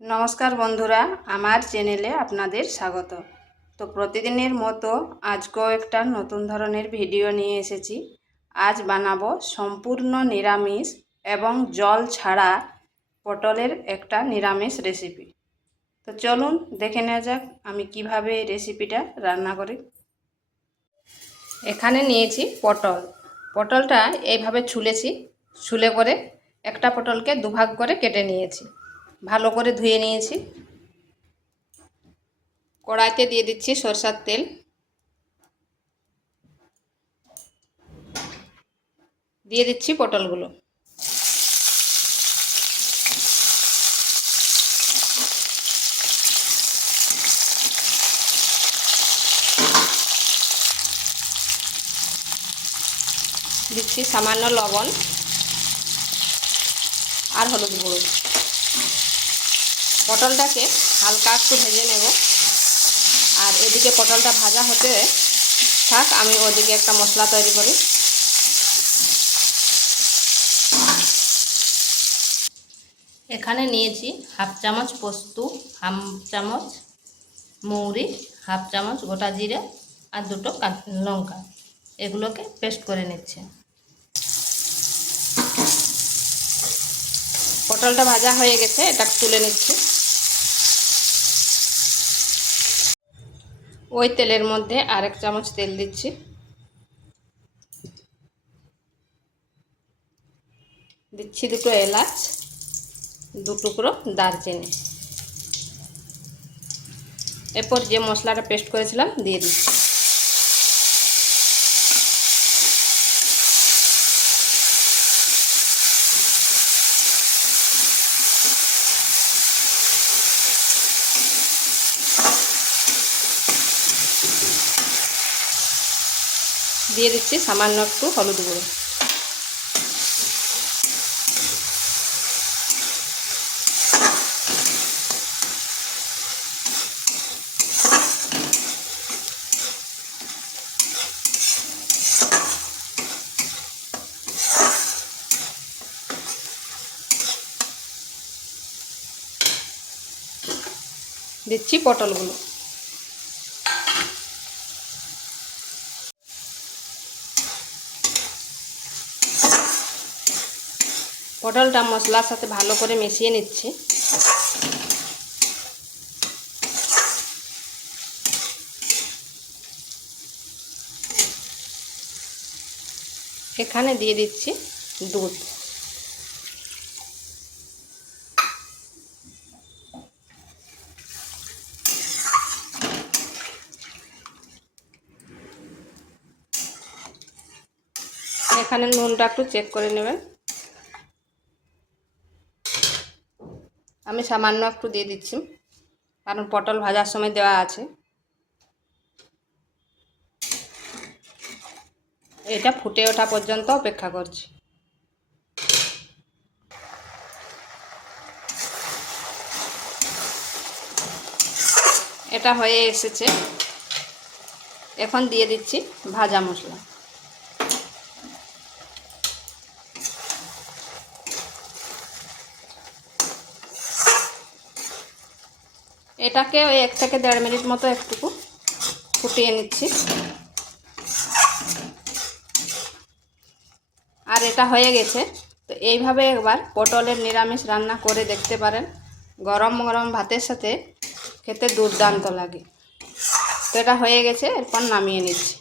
নমস্কার বন্ধুরা, আমার চ্যানেলে আপনাদের স্বাগত। তো প্রতিদিনের মতো আজকেও একটা নতুন ধরনের ভিডিও নিয়ে এসেছি। আজ বানাবো সম্পূর্ণ নিরামিষ এবং জল ছাড়া পটলের একটা নিরামিষ রেসিপি। তো চলুন দেখে নেওয়া যাক আমি কিভাবে এই রেসিপিটা রান্না করি। এখানে নিয়েছি পটলটা এইভাবে ছুলে করে একটা পটলকে দুভাগ করে কেটে নিয়েছি, ভালো করে ধুয়ে নিয়েছি। কড়াইতে দিয়ে দিচ্ছি সরষের তেল, দিয়ে দিচ্ছি পটলগুলো। দিচ্ছি সামান্য লবণ আর হলুদ গুঁড়ো। পটলটাকে হালকা একটু ভেজে নেব, আর এদিকে পটলটা ভাজা হতে থাক, আমি ওদিকে একটা মশলা তৈরি করি। এখানে নিয়েছি হাফ চামচ পোস্ত, হাফ চামচ মৌরি, হাফ চামচ গোটা জিরে আর দুটো লঙ্কা। এগুলোকে পেস্ট করে নিচ্ছে। পটলটা ভাজা হয়ে গেছে, এটা তুলে নিচ্ছি। ওই তেলের মধ্যে আরেক চামচ তেল দিচ্ছি, দিচ্ছি দুটো এলাচ, দু টুকরো দারচিনি। এরপর যে মশলাটা পেস্ট করেছিলাম দিয়ে দিচ্ছি। দিয়ে দিচ্ছি সামান্য একটু হলুদ গুঁড়ো। দিচ্ছি পটলগুলো। পটলটা মশলার সাথে ভালো করে মিশিয়ে নিচ্ছি। এখানে দিয়ে দিচ্ছি দুধ। এখানে নুনটা একটু চেক করে নেবেন। আমি সামান্য একটু দিয়ে দিচ্ছি, কারণ পটল ভাজার সময় দেওয়া আছে। এটা ফুটে ওঠা পর্যন্ত অপেক্ষা করছি। এটা হয়ে এসেছে, এখন দিয়ে দিচ্ছি ভাজা মশলা। এটাকে ওই 1 থেকে 1.5 মিনিট মতো একটু ফুটিয়ে নিচ্ছি। আর এটা হয়ে গেছে। তো এইভাবে একবার পটলের নিরামিষ রান্না করে দেখতে পারেন, গরম গরম ভাতের সাথে খেতে দুর্দান্ত লাগে। তো এটা হয়ে গেছে, এরপর নামিয়ে নিচ্ছি।